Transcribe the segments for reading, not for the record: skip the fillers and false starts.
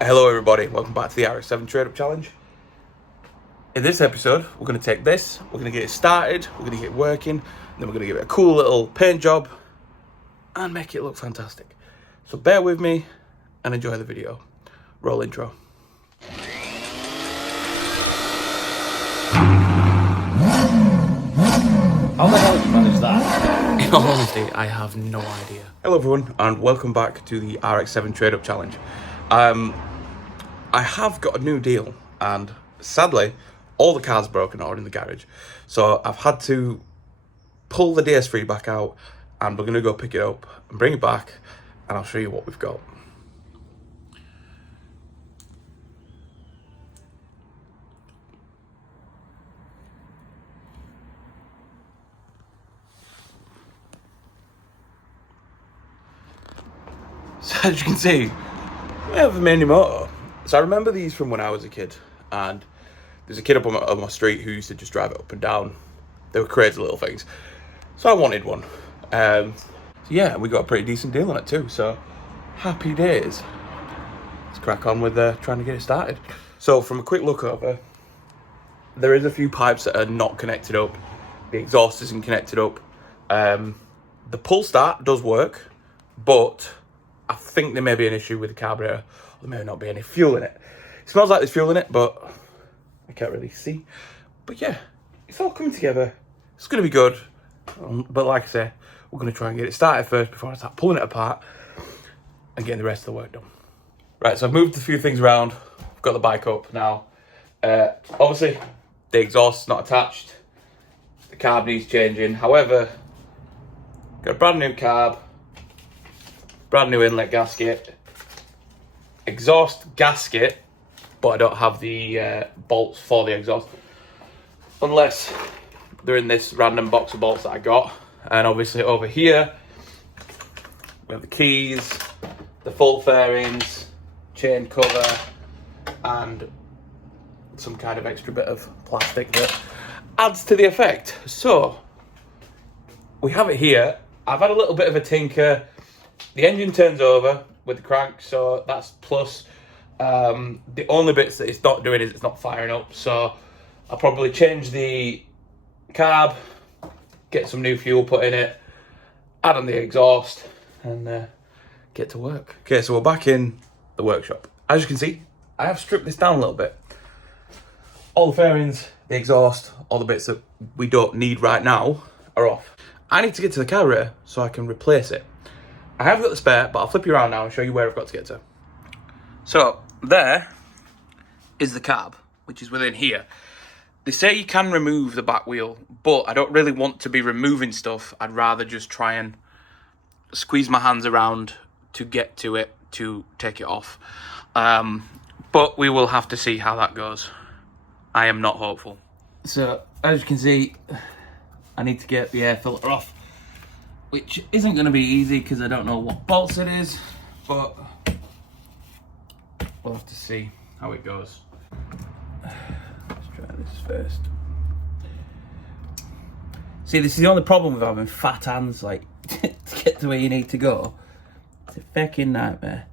Hello everybody, welcome back to the RX-7 trade-up challenge. In this episode, we're going to take this, we're going to get it started, we're going to get it working, and then we're going to give it a cool little paint job and make it look fantastic. So bear with me and enjoy the video. Roll intro. How the hell did you manage that? In all honesty, I have no idea. Hello everyone, and welcome back to the RX-7 trade-up challenge. I have got a new deal, and sadly, all the cars broken are in the garage. So I've had to pull the DS3 back out, and we're going to go pick it up and bring it back, and I'll show you what we've got. So as you can see, we have a mini Moto. So I remember these from when I was a kid, and there's a kid up on my street who used to just drive it up and down. They were crazy little things. So I wanted one. So yeah, we got a pretty decent deal on it too. So happy days. Let's crack on with trying to get it started. So from a quick look over, there is a few pipes that are not connected up. The exhaust isn't connected up. The pull start does work, but I think there may be an issue with the carburetor. There may not be any fuel in it. It smells like there's fuel in it, but I can't really see. But yeah, it's all coming together. It's going to be good. But like I say, we're going to try and get it started first before I start pulling it apart and getting the rest of the work done. Right, so I've moved a few things around. I've got the bike up now. Obviously, the exhaust's not attached. The carb needs changing. However, got a brand new carb, brand new inlet gasket, exhaust gasket, but I don't have the bolts for the exhaust, unless they're in this random box of bolts that I got. And obviously over here, we have the keys, the full fairings, chain cover, and some kind of extra bit of plastic that adds to the effect. So, we have it here. I've had a little bit of a tinker. The engine turns over with the crank, so that's plus. The only bits that it's not doing is it's not firing up, so I'll probably change the carb, get some new fuel put in it, add on the exhaust, and get to work. Okay, so we're back in the workshop. As you can see, I have stripped this down a little bit. All the fairings, the exhaust, all the bits that we don't need right now are off. I need to get to the carburetor so I can replace it. I have got the spare, but I'll flip you around now and show you where I've got to get to. So, there is the carb, which is within here. They say you can remove the back wheel, but I don't really want to be removing stuff. I'd rather just try and squeeze my hands around to get to it, to take it off. But we will have to see how that goes. I am not hopeful. So, as you can see, I need to get the air filter off, which isn't going to be easy because I don't know what bolts it is, but we'll have to see how it goes. Let's try this first. See, this is the only problem with having fat hands, like, to get to where you need to go. It's a fucking nightmare.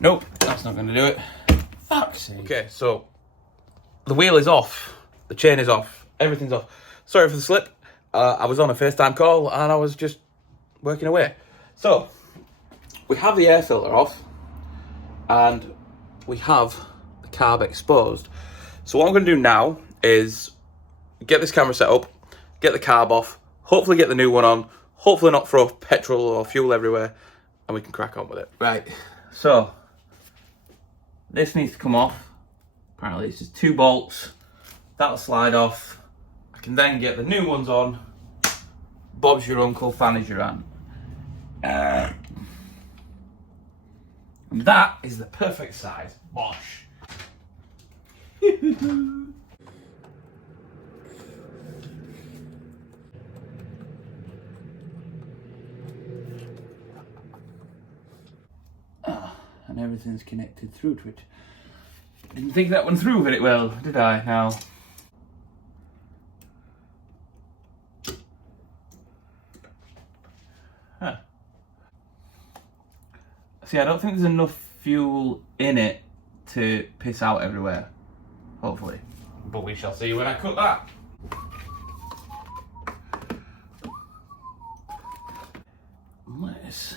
Nope, that's not going to do it. Fuck's sake. Okay, so the wheel is off, the chain is off, everything's off. Sorry for the slip. I was on a FaceTime call and I was just working away. So, we have the air filter off and we have the carb exposed. So what I'm going to do now is get this camera set up, get the carb off, hopefully get the new one on, hopefully not throw petrol or fuel everywhere, and we can crack on with it. Right, so this needs to come off. Apparently it's just 2 bolts. That'll slide off. I can then get the new ones on. Bob's your uncle, fan is your aunt. And that is the perfect size. Bosh. And everything's connected through to it. Didn't think that one through very well, did I? Now, See, I don't think there's enough fuel in it to piss out everywhere, hopefully. But we shall see when I cut that. Nice.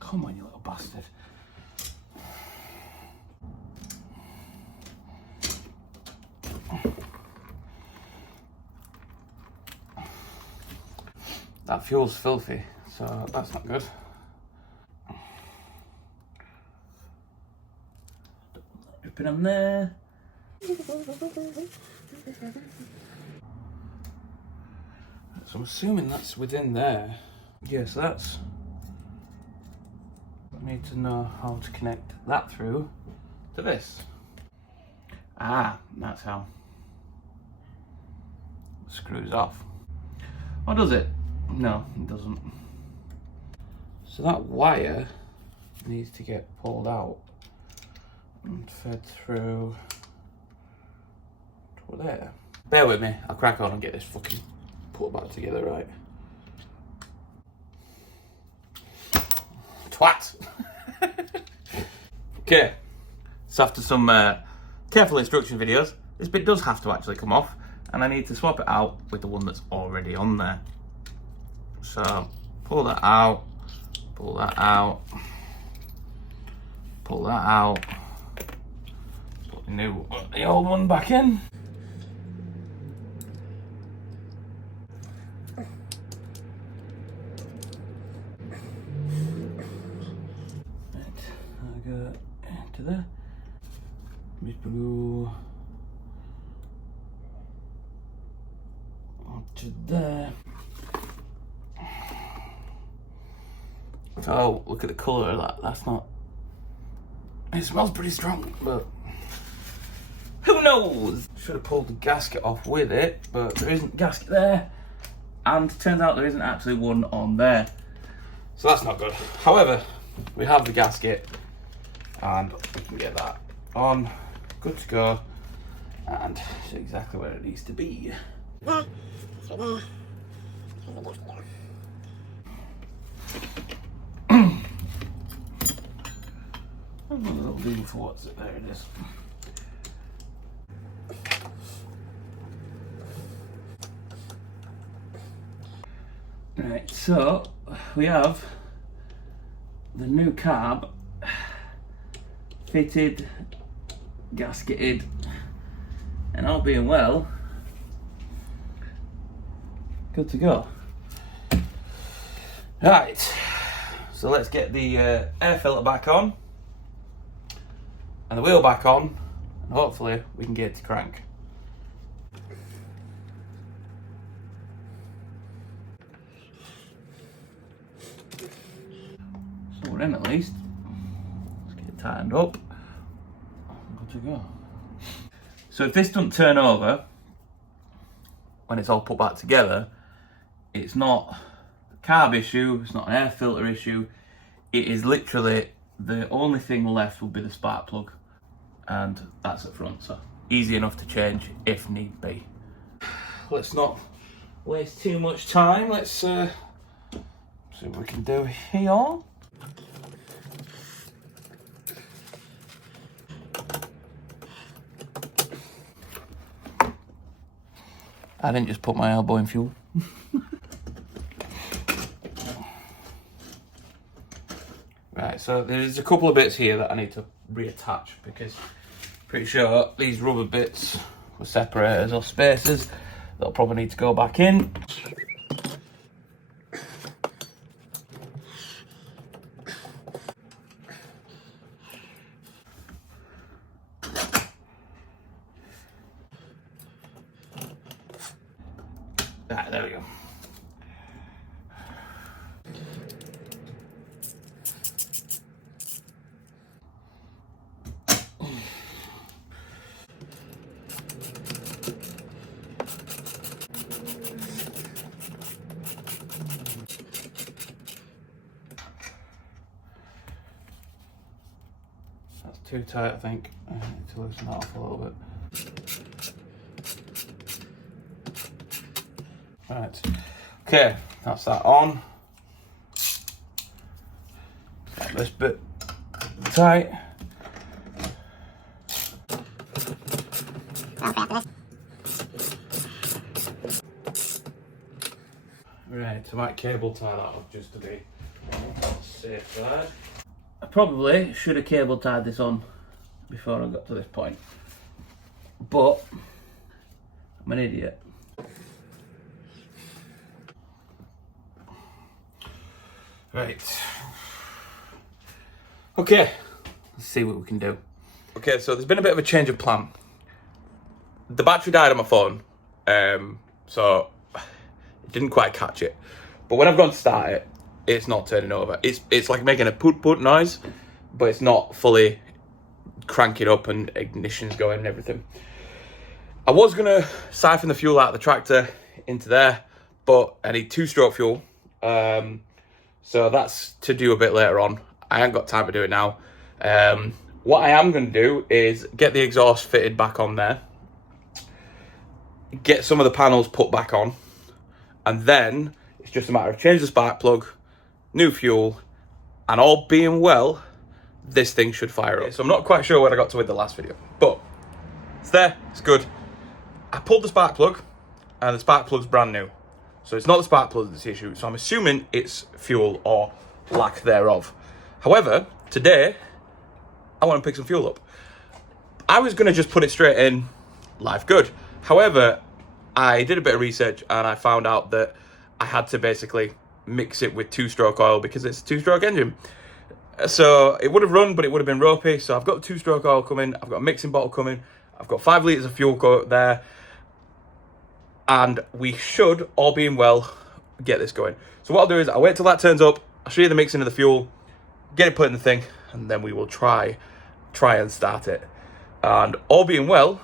Come on, you little bastard. That fuel's filthy, so that's not good. Dripping on there. So I'm assuming that's within there. Yes, that's... I need to know how to connect that through to this. Ah, that's how. It screws off. Or does it? No, it doesn't. So that wire needs to get pulled out and fed through to there. Bear with me, I'll crack on and get this fucking put back together right. Twat! Okay, so after some careful instruction videos, this bit does have to actually come off, and I need to swap it out with the one that's already on there. So, pull that out, pull that out, pull that out, put the old one back in. Right, I go into there, blue onto there. Oh, look at the colour of that. That's not... It smells pretty strong, but... Who knows? Should have pulled the gasket off with it, but there isn't a gasket there. And it turns out there isn't actually one on there. So that's not good. However, we have the gasket, and we can get that on. Good to go. And it's exactly where it needs to be. A little beam for what's it? There it is. Right, so we have the new carb fitted, gasketed, and all being well, good to go. Right, so let's get the air filter back on and the wheel back on, and hopefully we can get it to crank. So we're in at least. Let's get it tightened up. Good to go. So if this doesn't turn over when it's all put back together, it's not a carb issue, it's not an air filter issue. It is literally the only thing left will be the spark plug, and that's at front, so easy enough to change if need be. Let's not waste too much time. Let's see what we can do here. I didn't just put my elbow in fuel. Right, so there's a couple of bits here that I need to reattach because pretty sure these rubber bits were separators or spacers that'll probably need to go back in. Right, there we go. That's too tight, I think. I need to loosen that off a little bit. Right, okay, that's that on. this bit tight. Right, I might cable tie that up just to be safe side. I probably should have cable tied this on before I got to this point, but I'm an idiot. Right. Okay, let's see what we can do. Okay, so there's been a bit of a change of plan. The battery died on my phone, so it didn't quite catch it. But when I've gone to start it, it's not turning over. It's like making a put noise, but it's not fully cranking up and ignition's going and everything. I was gonna siphon the fuel out of the tractor into there, but I need 2-stroke fuel. So that's to do a bit later on. I ain't got time to do it now. What I am going to do is get the exhaust fitted back on there, get some of the panels put back on, and then it's just a matter of change the spark plug, new fuel, and all being well, this thing should fire up. So I'm not quite sure what I got to with the last video, but it's there, it's good. I pulled the spark plug, and the spark plug's brand new. So it's not the spark plug that's the issue, so I'm assuming it's fuel or lack thereof. However, today, I want to pick some fuel up. I was going to just put it straight in, life good. However, I did a bit of research and I found out that I had to basically mix it with 2-stroke oil because it's a 2-stroke engine. So it would have run, but it would have been ropey. So I've got 2-stroke oil coming, I've got a mixing bottle coming, I've got 5 litres of fuel there. And we should, all being well, get this going. So what I'll do is I'll wait till that turns up, I'll show you the mixing of the fuel, get it put in the thing, and then we will try and start it. And all being well,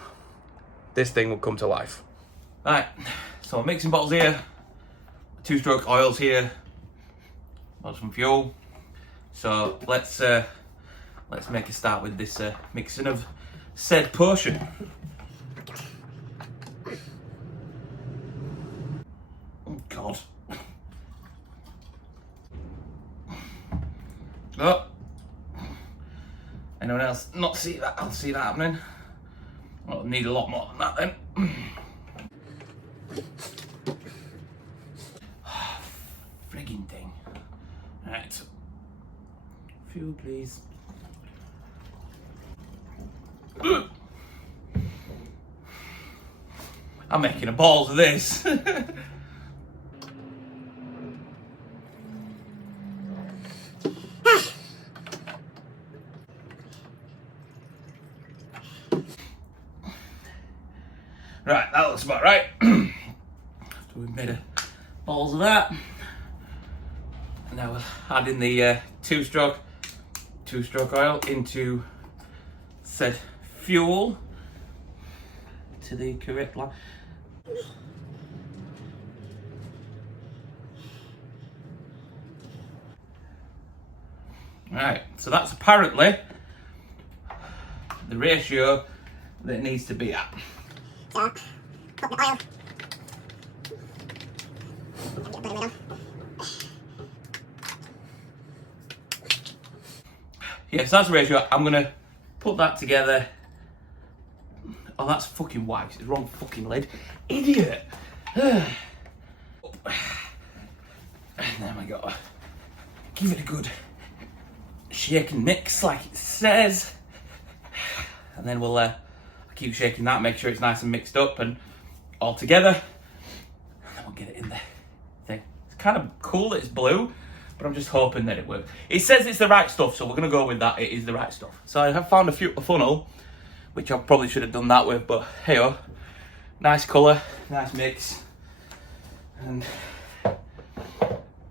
this thing will come to life. Right, so mixing bottles here, 2-stroke oils here, got some fuel. So let's make a start with this mixing of said potion. Oh God. Oh. Anyone else not see that? I'll see that happening. I'll need a lot more than that then. Frigging thing. Right. Fuel, please. I'm making a balls of this. Right, that looks about right. So we've made a balls of that. And now we'll add in the 2-stroke oil into said fuel to the correct line. Right, so that's apparently the ratio that it needs to be at. So, put the oil. Put it in the middle. Yeah, so that's the ratio. I'm gonna put that together. Oh, that's fucking white. It's the wrong fucking lid. Idiot! And then we gotta give it a good shake and mix like it says. And then we'll keep shaking that, make sure it's nice and mixed up and all together. And then we'll get it in the thing. It's kind of cool that it's blue, but I'm just hoping that it works. It says it's the right stuff, so we're gonna go with that. It is the right stuff. So I have found a funnel, which I probably should have done that with, but hey-oh. Nice colour, nice mix. And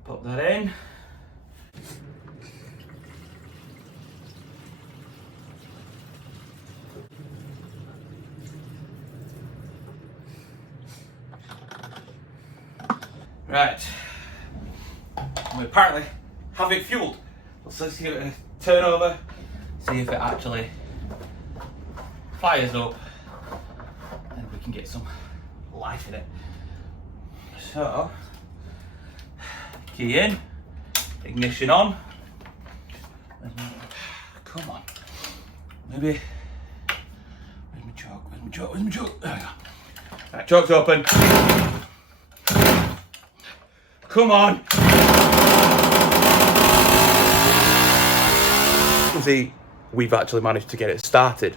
put that in. Right, we apparently have it fueled. Let's give it a turn over, see if it actually fires up and we can get some life in it. So, key in, ignition on, Come on. Maybe. Where's my choke? Where's my choke? Where's my choke? There we go. Right, choke's open. Come on. See, we've actually managed to get it started.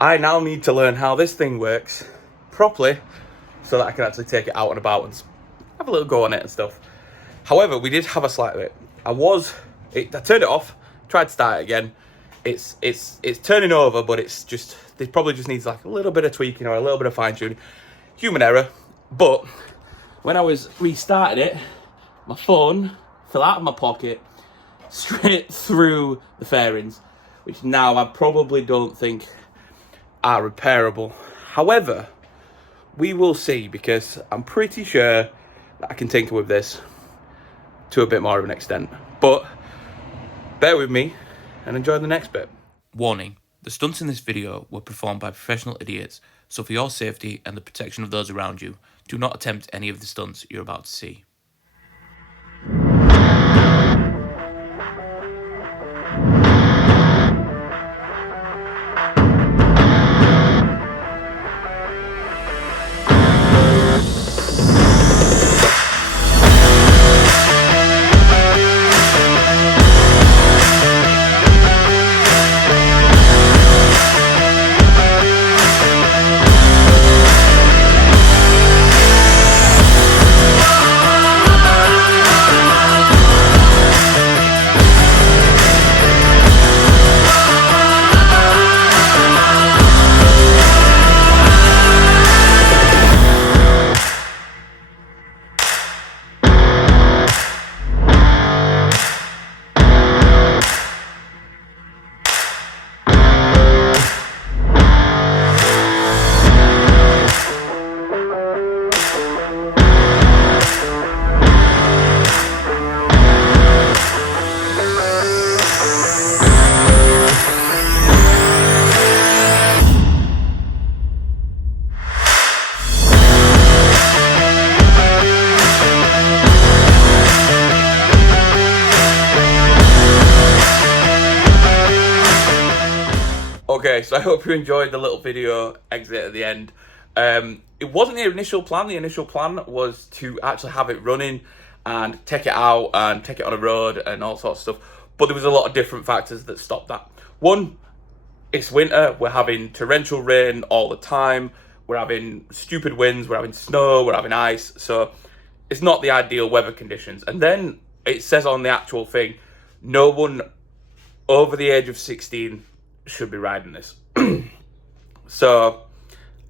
I now need to learn how this thing works properly so that I can actually take it out and about and have a little go on it and stuff. However, we did have a slight bit. I turned it off, tried to start it again. It's turning over, but it probably just needs like a little bit of tweaking or a little bit of fine tuning. Human error. But when I was restarting it, my phone fell out of my pocket straight through the fairings, which now I probably don't think are repairable. However, we will see, because I'm pretty sure that I can tinker with this to a bit more of an extent. But bear with me and enjoy the next bit. Warning, the stunts in this video were performed by professional idiots, so for your safety and the protection of those around you, do not attempt any of the stunts you're about to see. Okay, so I hope you enjoyed the little video exit at the end. It wasn't the initial plan. The initial plan was to actually have it running and take it out and take it on a road and all sorts of stuff. But there was a lot of different factors that stopped that. One, it's winter. We're having torrential rain all the time. We're having stupid winds. We're having snow. We're having ice. So it's not the ideal weather conditions. And then it says on the actual thing, no one over the age of 16 should be riding this. So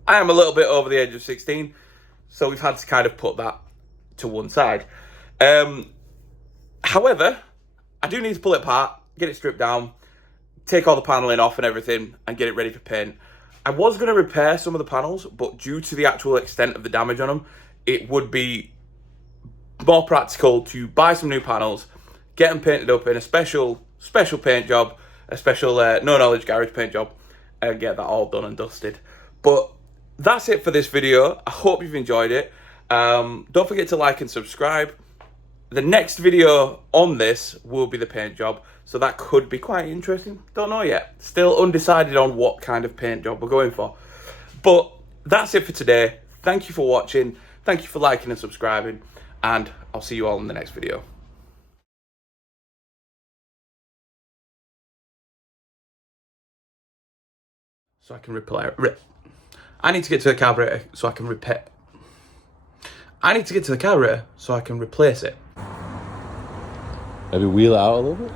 I am a little bit over the age of 16, so we've had to kind of put that to one side. However, I do need to pull it apart, get it stripped down, take all the paneling off and everything, and get it ready for paint. I was going to repair some of the panels, but due to the actual extent of the damage on them, it would be more practical to buy some new panels, get them painted up in a special paint job, a special no-knowledge garage paint job, and get that all done and dusted. But that's it for this video. I hope you've enjoyed it. Don't forget to like and subscribe. The next video on this will be the paint job, so that could be quite interesting. Don't know yet. Still undecided on what kind of paint job we're going for. But that's it for today. Thank you for watching. Thank you for liking and subscribing, and I'll see you all in the next video. So I can I need to get to the carburetor so I can repair. I need to get to the carburetor so I can replace it. Maybe wheel out a little bit?